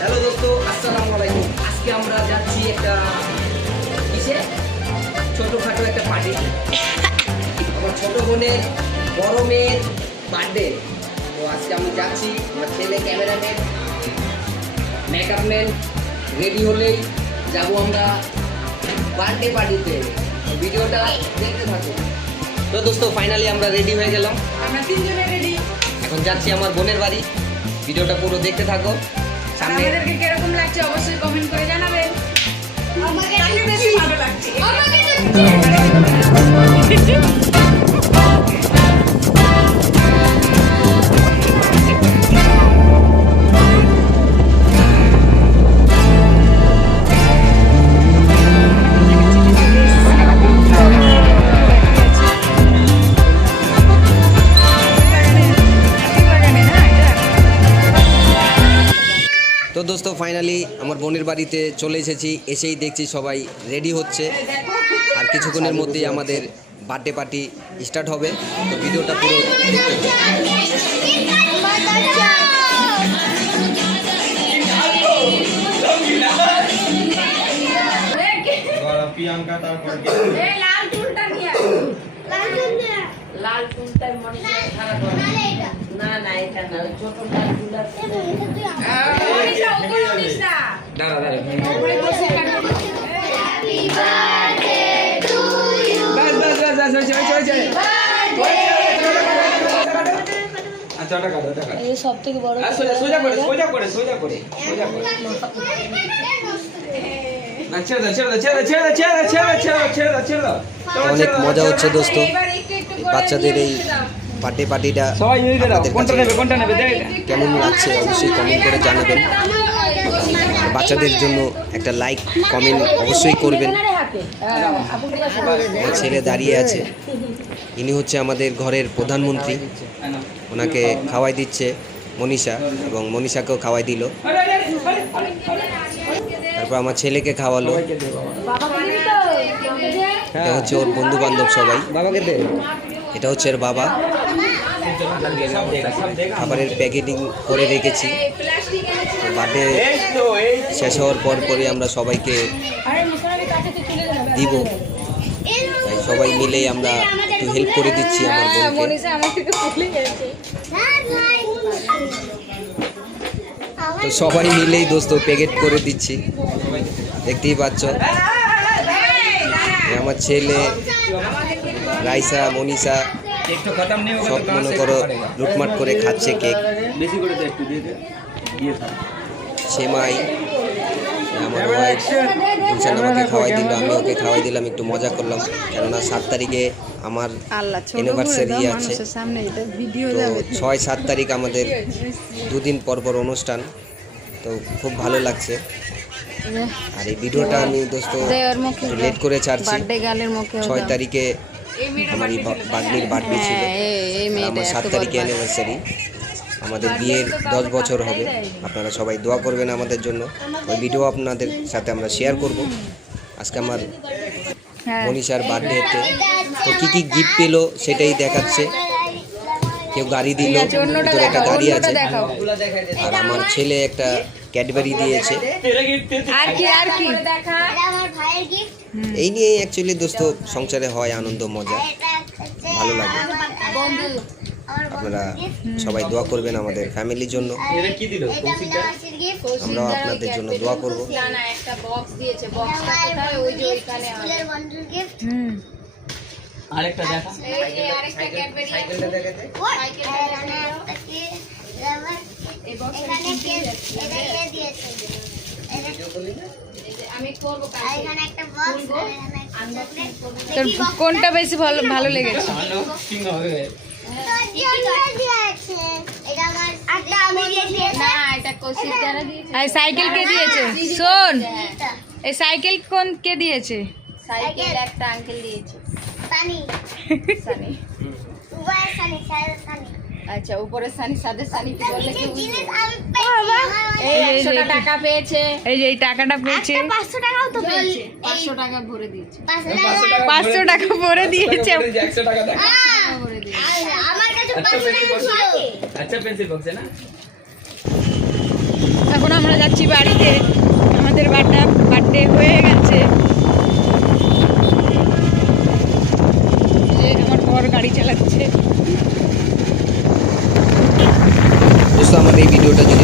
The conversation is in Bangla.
হ্যালো দোস্ত, আসসালামু আলাইকুম। আজকে আমরা যাচ্ছি একটা কিসে ছোটখাটো একটা পার্টি। আমার ছোট বোনের বড় মেয়ের বার্থডে। তো আজকে আমি যাচ্ছি, আমার ছেলে ক্যামেরাম্যান, মেকআপ ম্যান রেডি হলেই যাব আমরা বার্থডে পার্টিতে। ভিডিওটা দেখতে থাকো। তো দোস্ত ফাইনালি আমরা রেডি হয়ে গেলাম, আমরা তিনজনে রেডি। এখন যাচ্ছি আমার বোনের বাড়ি। ভিডিওটা পুরো দেখতে থাকো। সামনে আমাদেরকে কিরকম লাগছে অবশ্যই কমেন্ট করে জানাবেন। আমাকে বেশি ভালো লাগছে। তো দোস্ত ফাইনালি আমার বোনের বাড়িতে চলে এসেছি। এসেই দেখছি সবাই রেডি হচ্ছে, আর কিছুক্ষণের মধ্যেই আমাদের বার্থডে পার্টি স্টার্ট হবে। তো ভিডিওটা পুরো দেখতে থাকুন। প্রিয়াঙ্কা তারপর এই লাল টুলটা নিয়ে আয়। লাল টুলটা মনে খারাপ হবে না। না এটা না, ছোট লাল টুলটা ওইটা উপরে উঠিস না। দাঁড়া দাঁড়া, উপরে বসে কাটো। Happy birthday to you. বাস বাস বাস বাস, হয়েছে হয়েছে হয়েছে। আচ্ছা ওটা কাটো, ওটা কাটো। এই সব থেকে বড় সোজা সোজা করে সোজা করে সোজা করে সোজা করে। অনেক মজা হচ্ছে দোস্ত। বাচ্চাদের এই বার্থডে পার্টিটা কেমন লাগছে অবশ্যই কমেন্ট করে জানাবেন। বাচ্চাদের জন্য একটা লাইক কমেন্ট অবশ্যই করবেন। আমার ছেলে দাঁড়িয়ে আছে, ইনি হচ্ছে আমাদের ঘরের প্রধানমন্ত্রী। ওনাকে খাওয়াই দিচ্ছে মনীষা, এবং মনীষাকেও খাওয়াই দিল। তারপর আমার ছেলেকে খাওয়ালো। এটা হচ্ছে ওর বন্ধু বান্ধব সবাই। বাবাকে দে। এটা হচ্ছে এর বাবা। খাবারের প্যাকেটিং করে রেখেছি। বার্থডে শেষ হওয়ার পরই আমরা সবাইকে দিব, তাই সবাই মিলেই আমরা একটু হেল্প করে দিচ্ছি আমার বোনকে। তো সবাই মিলেই দোস্ত প্যাকেট করে দিচ্ছি, দেখতেই পাচ্ছ। আমার ছেলে রাইসা মনীষা সব মনে করো লুটমাট করে খাচ্ছে কেক, সেমাই। আমার ওয়াইফ গুলশান আমাকে খাওয়াই দিল, আমি ওকে খাওয়াই দিলাম, একটু মজা করলাম। কেননা 7 তারিখে আমার অ্যানিভার্সারি আছে। তো 6-7 তারিখ আমাদের 2 দিন পর পর অনুষ্ঠান। তো খুব ভালো লাগছে। আর এই ভিডিওটা আমি দোস্ত একটু লেট করে ছাড়ছি। 6 তারিখে আমার এই বাগনির বার্থডে ছিল, আর আমার 7 তারিখে অ্যানিভার্সারি। আমাদের বিয়ের 10 বছর হবে। আপনারা সবাই দোয়া করবেন আমাদের জন্য। ওই ভিডিও আপনাদের সাথে আমরা শেয়ার করব। আজকে আমার মনীষার বার্থডেতে তো কী কী গিফট পেলো সেটাই দেখাচ্ছে। কেউ গাড়ি দিল, ভিতরে একটা গাড়ি আছে। আর আমার ছেলে একটা ক্যাডবেরি দিয়েছে। এই নিয়ে অ্যাকচুয়ালি দোস্ত সংসারে হয় আনন্দ মজা, ভালো লাগে। আপনারা সবাই দোয়া করবেন আমাদের ফ্যামিলির জন্য। আমরাও আপনাদের জন্য দোয়া করব। আরেকটা দেখা, সাইকেলটা দেখাতে। কোনটা বেশি ভালো লেগেছে? সাইকেল কে দিয়েছে? শোন, এই সাইকেল কোন কে দিয়েছে? সাইকেল একটা আঙ্কেল দিয়েছে। সানি সানি সানি। আচ্ছা, উপরে সানি সাদে সানি কি বললে কি বুঝবে? এই 100 টাকা পেয়েছে। এই যে এই টাকাটা পেয়েছে। 500 টাকাও তো পেয়েছে। 500 টাকা ভরে দিয়েছে। 500 টাকা ভরে দিয়েছে। 100 টাকা দেখ। আমার কাছে अच्छा पेंसिल बॉक्स है ना এখন আমরা যাচ্ছি বাড়িতে, আমাদের বার্থডে হয়ে গেছে। এই যে আমার বর গাড়ি চালাচ্ছে। দোস্ত আমার এই ভিডিওটা যদি